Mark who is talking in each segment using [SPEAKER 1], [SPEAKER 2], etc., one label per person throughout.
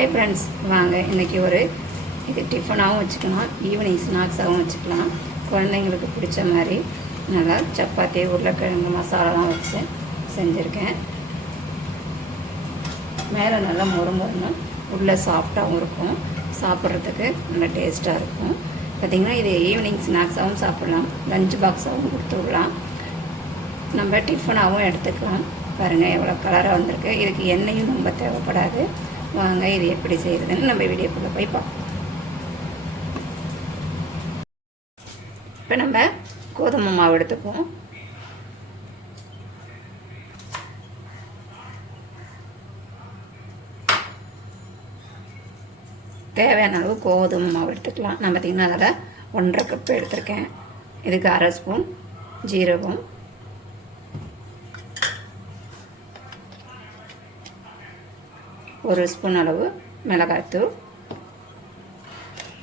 [SPEAKER 1] Hi friends வாங்க இன்றைக்கி ஒரு இது டிஃபனாகவும் வச்சுக்கலாம். ஈவினிங் ஸ்நாக்ஸாகவும் வச்சுக்கலாம். குழந்தைங்களுக்கு பிடிச்ச மாதிரி நல்லா சப்பாத்தி உருளைக்கிழங்கு மசாலாலாம் வச்சு செஞ்சுருக்கேன். மேலே நல்லா முறு முறுன்னு உள்ளே சாஃப்டாகவும் இருக்கும். சாப்பிட்றதுக்கு நல்லா டேஸ்ட்டாக இருக்கும். பார்த்திங்கன்னா இது ஈவினிங் ஸ்நாக்ஸாகவும் சாப்பிட்லாம். லஞ்ச் பாக்ஸாகவும் கொடுத்துடலாம் நம்ம டிஃபனாகவும் எடுத்துக்கலாம். பாருங்கள் எவ்வளோ கலராக வந்திருக்கு. இதுக்கு எண்ணெயும் ரொம்ப தேவைப்படாது. வாங்க இது எப்படி செய்கிறதுன்னு நம்ம வீடியோக்குள்ளே போய் பார்ப்போம். இப்போ நம்ம கோதுமை மாவு எடுத்துப்போம் தேவையான அளவு கோதுமை மாவு எடுத்துக்கலாம். நான் பார்த்திங்கன்னா அதில் ஒன்றரை கப் எடுத்திருக்கேன். இதுக்கு அரை ஸ்பூன் ஜீரகம் ஒரு ஸ்பூன் அளவு மிளகாய்த்தூள்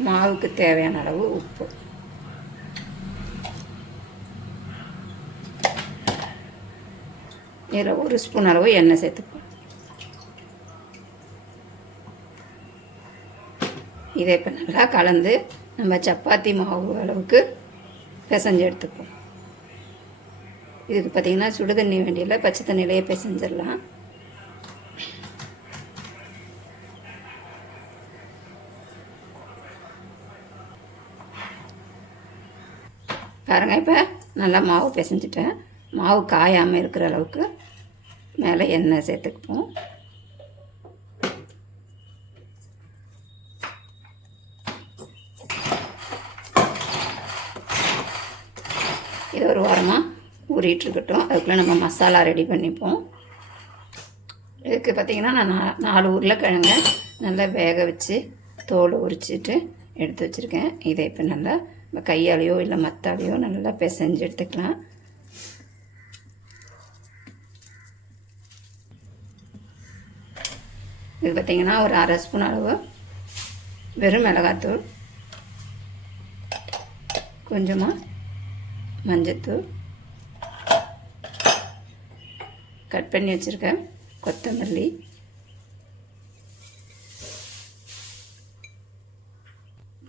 [SPEAKER 1] மாவுக்கு தேவையான அளவு உப்பு. இதில் ஒரு ஸ்பூன் அளவு எண்ணெய் சேர்த்துப்போம். இதை இப்போ நல்லா கலந்து நம்ம சப்பாத்தி மாவு அளவுக்கு பிசைஞ்சு எடுத்துப்போம். இதுக்கு பார்த்திங்கன்னா சுடு தண்ணி வேண்டியில் பச்சை தண்ணியிலேயே பிசைஞ்சிடலாம். பாருங்கள் இப்போ நல்லா மாவு பிசைஞ்சிட்டேன் மாவு காயாமல் இருக்கிற அளவுக்கு மேலே எண்ணெய் சேர்த்துக்குப்போம் இது ஒரு வாரமாக ஊறிட்டுருக்கட்டும் அதுக்குள்ளே நம்ம மசாலா ரெடி பண்ணிப்போம். இதுக்கு பார்த்திங்கன்னா நான் நா நாலு உருளைக்கிழங்க நல்லா வேக வச்சு தோல் உரிச்சிட்டு எடுத்து வச்சுருக்கேன். இதை இப்போ நல்லா நம்ம கையாலேயோ இல்லை மத்தாலேயோ நல்லா பிசைஞ்சு எடுத்துக்கலாம். இது பார்த்திங்கன்னா ஒரு அரை ஸ்பூன் அளவு வெறும் மிளகாத்தூள் கொஞ்சமாக மஞ்சத்தூள் கட் பண்ணி வச்சுருக்கேன். கொத்தமல்லி.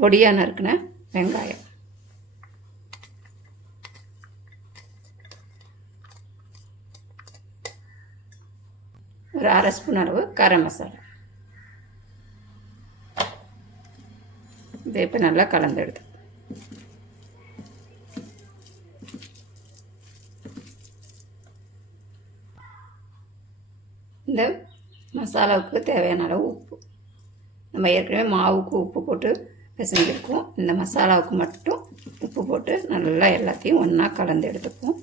[SPEAKER 1] பொடியாக நறுக்கின வெங்காயம். ஒரு அரை ஸ்பூன் அளவு கரம் மசாலா. இதை இப்போ நல்லா கலந்து எடுத்து. இந்த மசாலாவுக்கு தேவையான அளவு உப்பு. நம்ம ஏற்கனவே மாவுக்கு உப்பு போட்டு பிசைஞ்சிருக்கோம். இந்த மசாலாவுக்கு மட்டும் உப்பு போட்டு நல்லா எல்லாத்தையும் ஒன்றா கலந்து எடுத்துப்போம்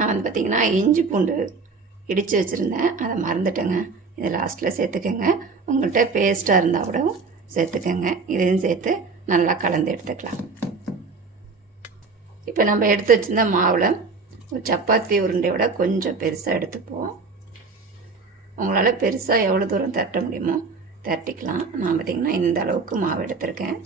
[SPEAKER 1] நான் வந்து பார்த்திங்கன்னா இஞ்சி பூண்டு இடித்து வச்சுருந்தேன். அதை மறந்துட்டேங்க. இதை லாஸ்ட்டில் சேர்த்துக்கோங்க. உங்கள்கிட்ட பேஸ்ட்டாக இருந்தால் கூட சேர்த்துக்கோங்க. இதையும் சேர்த்து நல்லா கலந்து எடுத்துக்கலாம். இப்போ நம்ம எடுத்து வச்சுருந்த மாவில் ஒரு சப்பாத்தி உருண்டையோட கொஞ்சம் பெருசாக எடுத்துப்போம். உங்களால் பெருசாக எவ்வளோ தூரம் தட்ட முடியுமோ தட்டிக்கலாம் நான் பார்த்திங்கன்னா இந்த அளவுக்கு மாவு எடுத்திருக்கேன்.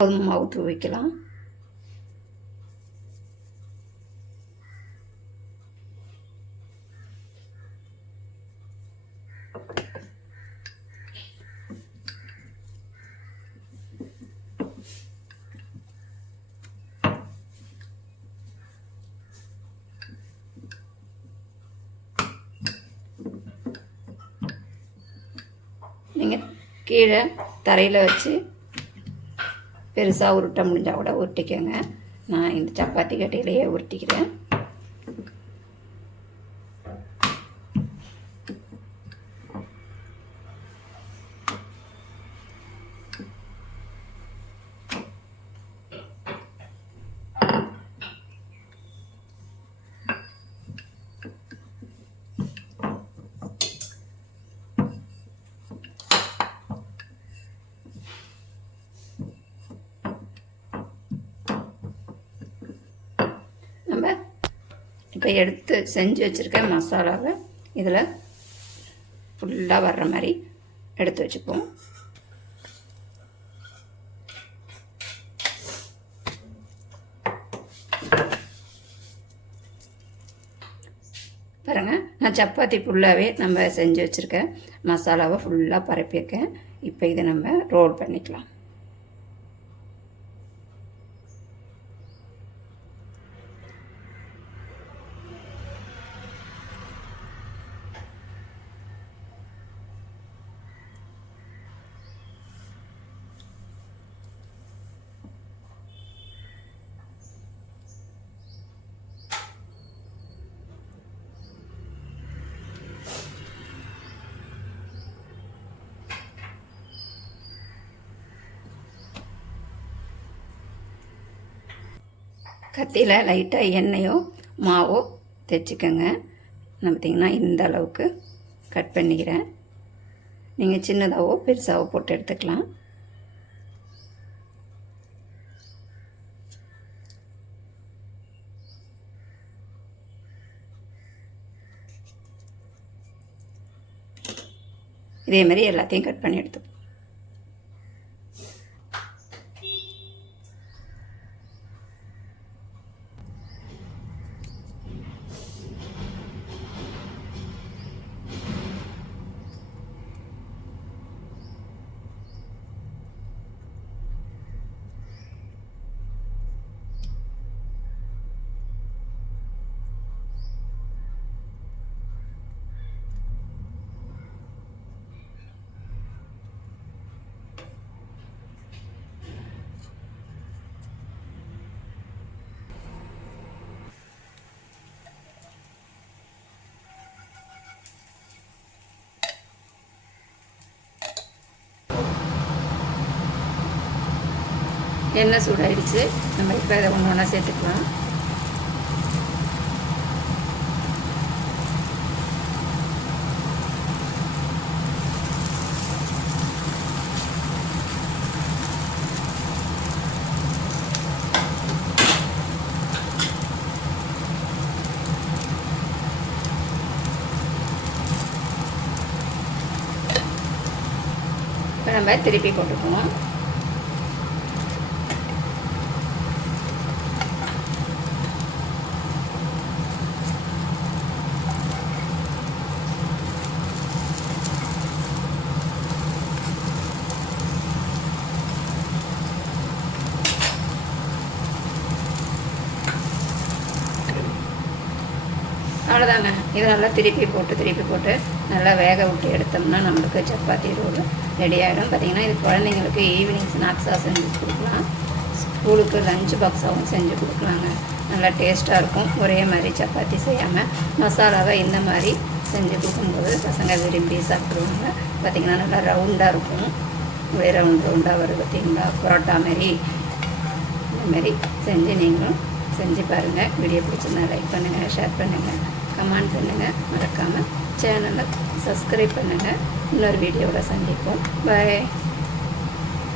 [SPEAKER 1] கோதுமை மாவு தூவிக்கலாம் நீங்கள் கீழே தரையில் வச்சு பெருசாக உருட்ட முடிஞ்சால் கூட உருட்டிக்கோங்க. நான் இந்த சப்பாத்தி கட்டையிலேயே உருட்டிக்கிறேன் நம்ம இப்போ எடுத்து செஞ்சு வச்சுருக்க மசாலாவை இதில் ஃபுல்லாக வர்ற மாதிரி எடுத்து வச்சுப்போம். பாருங்கள் நான் சப்பாத்தி ஃபுல்லாகவே நம்ம செஞ்சு வச்சுருக்கேன் மசாலாவை ஃபுல்லாக பரப்பியிருக்கேன் இப்போ இதை நம்ம ரோல் பண்ணிக்கலாம். கத்தியில் லைட்டாக எண்ணெயோ மாவோ தைச்சிக்கோங்க. நான் பார்த்திங்கன்னா இந்த அளவுக்கு கட் பண்ணிக்கிறேன். நீங்கள் சின்னதாகவோ பெருசாகவோ போட்டு எடுத்துக்கலாம். இதே மாதிரி எல்லாத்தையும் கட் பண்ணி எடுத்துப்போம் எண்ணெய் சூடாயிடுச்சு. நம்ம இப்போ இதை ஒன்று ஒன்றா சேர்த்துக்கலாம். இப்போ நம்ம திருப்பி போட்டுக்குவோம் அவ்வளோதாங்க இது நல்லா திருப்பி போட்டு திருப்பி போட்டு நல்லா வேக விட்டு எடுத்தோம்னா நம்மளுக்கு சப்பாத்தி ரோடு ரெடி ஆகிடும் பார்த்திங்கன்னா இது குழந்தைங்களுக்கு ஈவினிங் ஸ்நாக்ஸாக செஞ்சு கொடுக்கலாம். ஸ்கூலுக்கு லஞ்ச் பாக்ஸாகவும் செஞ்சு கொடுக்கலாங்க. நல்லா டேஸ்ட்டாக இருக்கும். ஒரே மாதிரி சப்பாத்தி செய்யாமல் மசாலாவை இந்த மாதிரி செஞ்சு கொடுக்கும்போது பசங்க விரும்பி சாப்பிடுவாங்க. பார்த்திங்கன்னா நல்லா ரவுண்டாக இருக்கும். ஒரே ரவுண்ட் ரவுண்டாக வருது பார்த்திங்களா பரோட்டா மாரி இந்த மாதிரி செஞ்சு நீங்களும் செஞ்சு பாருங்கள் வீடியோ பிடிச்சிருந்தா லைக் பண்ணுங்கள் ஷேர் பண்ணுங்கள் கமெண்ட் பண்ணுங்கள் மறக்காமல் சேனலை சப்ஸ்கிரைப் பண்ணுங்கள் இன்னொரு வீடியோவில் சந்திப்போம். பாய்